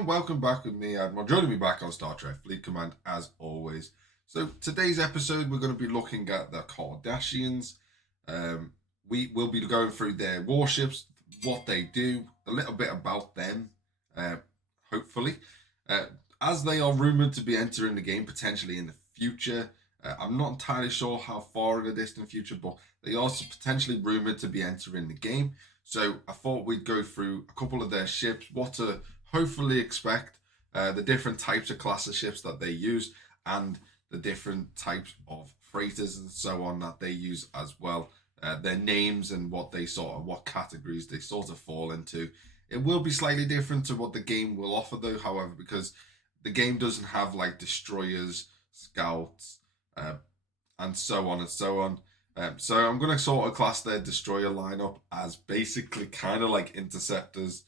and welcome back with me, Admiral. Joining me back on Star Trek Fleet Command as always. So today's episode, we're going to be looking at the Cardassians. We will be going through their warships, what they do, a little bit about them, uh, hopefully, uh, as they are rumored to be entering the game potentially in the future. I'm not entirely sure how far in the distant future, but they are potentially rumored to be entering the game. So I thought we'd go through a couple of their ships, what to hopefully expect, the different types of class of ships that they use, and the different types of freighters and so on that they use as well. Their names and what categories they sort of fall into. It will be slightly different to what the game will offer, though. However, because the game doesn't have like destroyers, scouts, and so on and so on. So I'm going to sort of class their destroyer lineup as basically kind of like interceptors,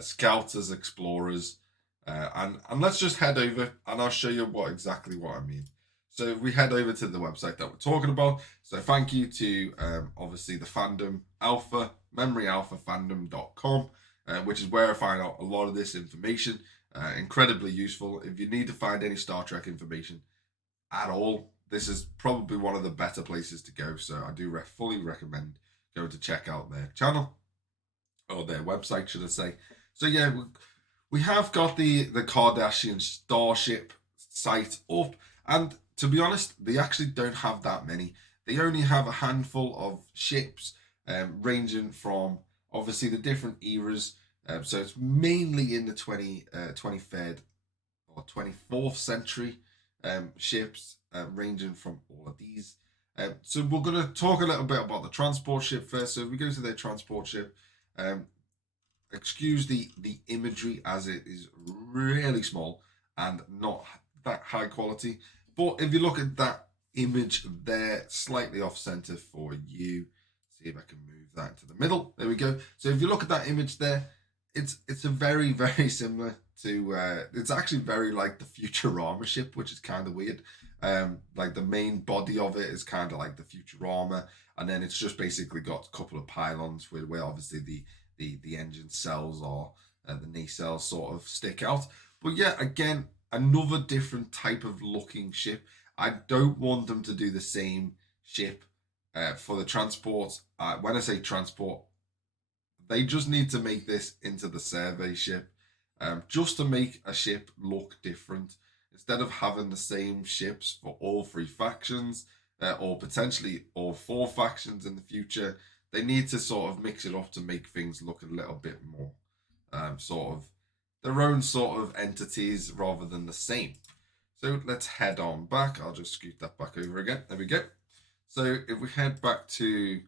scouts as explorers, and let's just head over and I'll show you exactly what I mean. So we head over to the website that we're talking about. So thank you to obviously the fandom Alpha, memoryalphafandom.com, which is where I find out a lot of this information. Incredibly useful. If you need to find any Star Trek information at all, this is probably one of the better places to go. So I do fully recommend going to check out their channel or their website, should I say. So yeah, we have got the Cardassian Starship site up, and to be honest, they actually don't have that many. They only have a handful of ships, ranging from obviously the different eras. So it's mainly in the 23rd or 24th century ships, ranging from all of these. So we're going to talk a little bit about the transport ship first. So if we go to their transport ship, excuse the imagery as it is really small and not that high quality. But if you look at that image there, slightly off center for you. See if I can move that into the middle. There we go. So if you look at that image there, it's a very, very similar to it's actually very like the Futurama ship, which is kind of weird. Like the main body of it is kind of like the Futurama, and then it's just basically got a couple of pylons where obviously the engine cells or the nacelles sort of stick out. But yeah, again, another different type of looking ship. I don't want them to do the same ship for the transport. When I say transport, they just need to make this into the survey ship, just to make a ship look different. Instead of having the same ships for all three factions, or potentially all four factions in the future, they need to sort of mix it up to make things look a little bit more sort of their own sort of entities rather than the same. So let's head on back. I'll just scoot that back over again. There we go. So if we head back to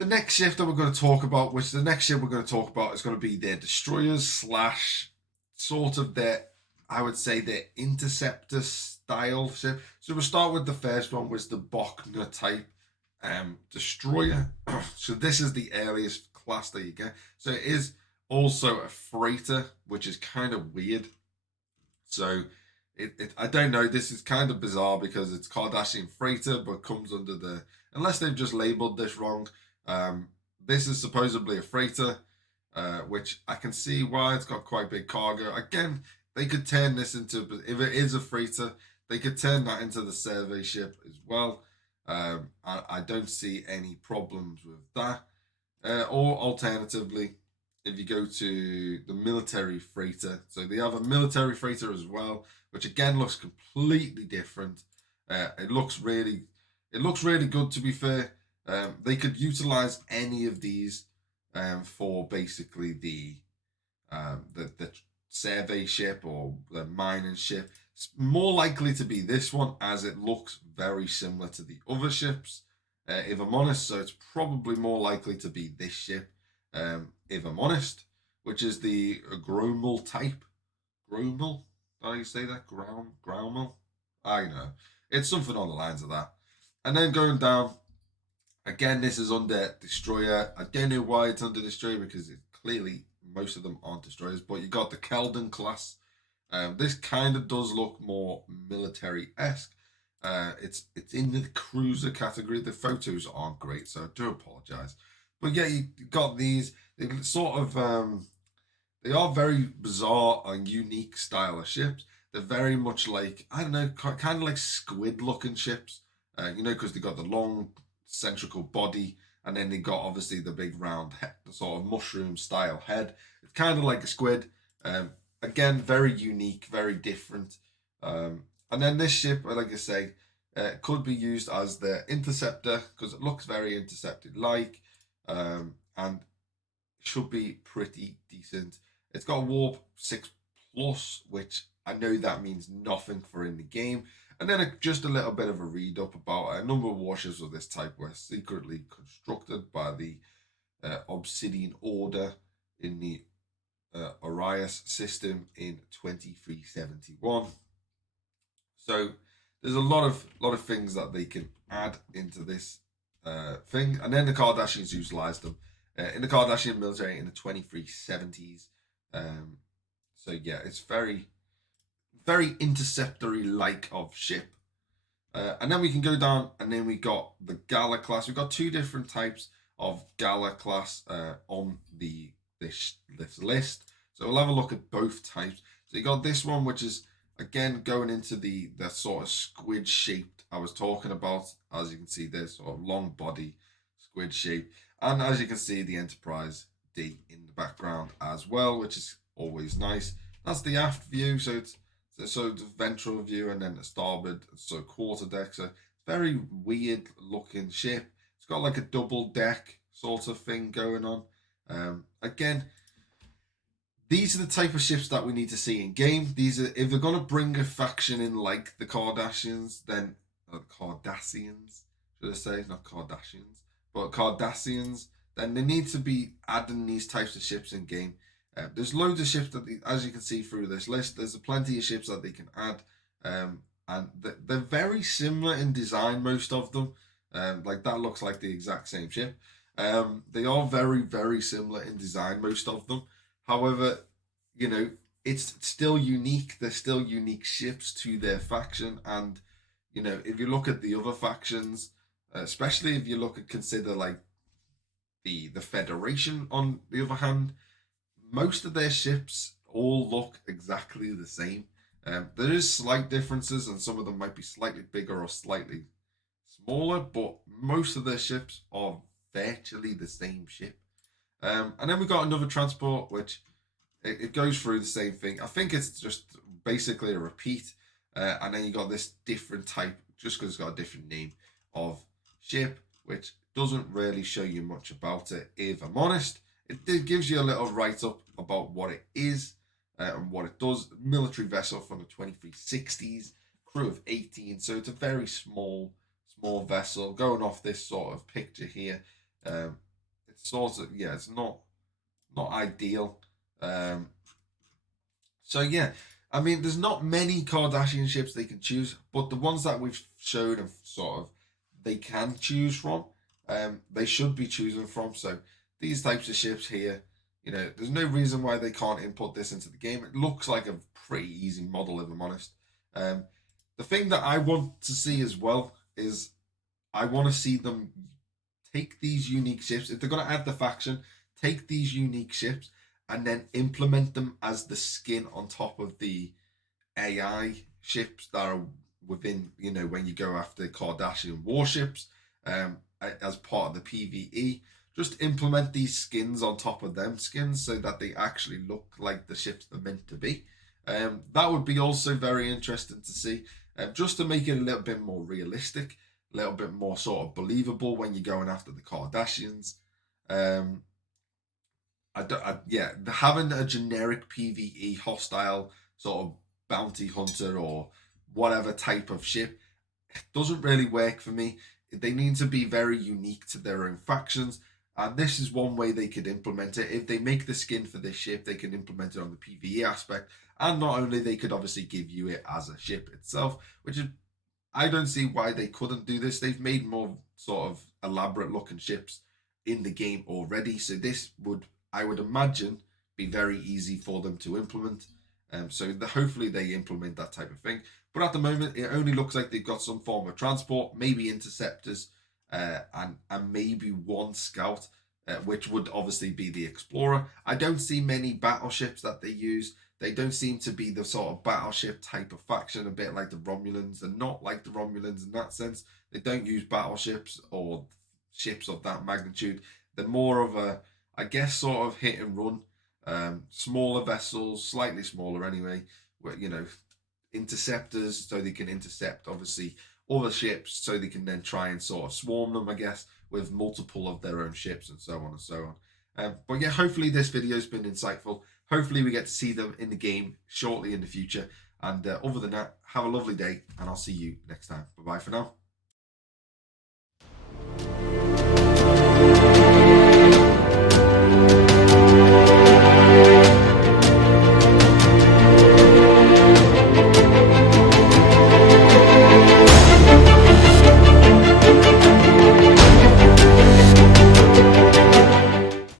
the next ship that we're going to talk about, which the next ship we're going to talk about is going to be their destroyers slash sort of their, I would say, their interceptor style ship. So we'll start with the first one, which is the Bochner type destroyer. So this is the earliest class that you get. So it is also a freighter, which is kind of weird. So I don't know. This is kind of bizarre because it's Cardassian freighter, but comes under the, unless they've just labeled this wrong. This is supposedly a freighter, which I can see why it's got quite big cargo. Again, they could turn this into, if it is a freighter, they could turn that into the survey ship as well. I don't see any problems with that. Or alternatively, if you go to the military freighter, so they have a military freighter as well, which again looks completely different. It looks really good, to be fair. They could utilize any of these for basically the survey ship or the mining ship. It's more likely to be this one, as it looks very similar to the other ships, if I'm honest. So it's probably more likely to be this ship, if I'm honest, which is the Gromel type. Gromel? How do you say that? Gromel? I know. It's something on the lines of that. And then going down, again, this is under destroyer. I don't know why it's under destroyer, because clearly most of them aren't destroyers. But you got the Keldon class. This kind of does look more military-esque. It's in the cruiser category. The photos aren't great, so I do apologize. But yeah, you got these. They sort of They are very bizarre and unique style of ships. They're very much like, I don't know, kind of like squid looking ships. Because they got the long centrical body, and then they got obviously the big round head, the sort of mushroom style head. It's kind of like a squid. Um, Again, very unique, very different. And then this ship, like I say, could be used as the Interceptor because it looks very Intercepted like, and should be pretty decent. It's got a warp 6 plus, which I know that means nothing for in the game. And then just a little bit of a read up about a number of warships of this type were secretly constructed by the Obsidian Order in the Arias system in 2371. So there's a lot of things that they can add into this thing, and then the Cardassians utilized them in the Cardassian military in the 2370s. So yeah, it's very interceptory like of ship. And then we can go down, and then we got the Gala Class. We've got two different types of Gala Class on this list. So we'll have a look at both types. So you got this one, which is again going into the sort of squid shaped I was talking about. As you can see, there's sort of long body squid shape, and as you can see, the Enterprise D in the background as well, which is always nice. That's the aft view, so it's the ventral view, and then the starboard, so quarterdeck. So very weird looking ship. It's got like a double deck sort of thing going on. Again, these are the type of ships that we need to see in game. These are, if they're gonna bring a faction in like the Cardassians, then Cardassians, should I say, not Kardashians, but Cardassians, then they need to be adding these types of ships in game. There's loads of ships that, as you can see through this list, there's plenty of ships that they can add, and they're very similar in design, most of them. Like that looks like the exact same ship. They are very similar in design, most of them. However, it's still unique. They're still unique ships to their faction, and if you look at the other factions, especially if you consider like the Federation, on the other hand, most of their ships all look exactly the same. There is slight differences, and some of them might be slightly bigger or slightly smaller, but most of their ships are virtually the same ship. And then we got another transport, which it goes through the same thing. I think it's just basically a repeat. And then you got this different type, just because it's got a different name of ship, which doesn't really show you much about it, if I'm honest. It gives you a little write-up about what it is and what it does. Military vessel from the 2360s, crew of 18. So it's a very small vessel. Going off this sort of picture here, it's sort of, yeah, it's not ideal. So yeah, I mean, there's not many Cardassian ships they can choose, but the ones that we've showed and sort of they can choose from, they should be choosing from. So these types of ships here, there's no reason why they can't input this into the game. It looks like a pretty easy model, if I'm honest. The thing that I want to see as well is I want to see them take these unique ships. If they're going to add the faction, take these unique ships and then implement them as the skin on top of the AI ships that are within, when you go after Cardassian warships, as part of the PvE. Just implement these skins on top of them skins so that they actually look like the ships they're meant to be. That would be also very interesting to see, just to make it a little bit more realistic, a little bit more sort of believable when you're going after the Cardassians. Having a generic PvE hostile sort of bounty hunter or whatever type of ship doesn't really work for me. They need to be very unique to their own factions, and this is one way they could implement it. If they make the skin for this ship, they can implement it on the PvE aspect, and not only they could obviously give you it as a ship itself, which is, I don't see why they couldn't do this. They've made more sort of elaborate looking ships in the game already, so this would, I would imagine, be very easy for them to implement. Hopefully they implement that type of thing. But at the moment, it only looks like they've got some form of transport, maybe interceptors, and maybe one scout. which would obviously be the Explorer. I don't see many battleships that they use. They don't seem to be the sort of battleship type of faction, a bit like the Romulans. They're not like the Romulans in that sense. They don't use battleships or ships of that magnitude. They're more of a, I guess, sort of hit and run. Smaller vessels, slightly smaller anyway, where, you know, interceptors so they can intercept, obviously, other ships so they can then try and sort of swarm them, I guess, with multiple of their own ships and so on and so on. But yeah, hopefully this video has been insightful. Hopefully we get to see them in the game shortly in the future. And other than that, have a lovely day, and I'll see you next time. Bye-bye for now.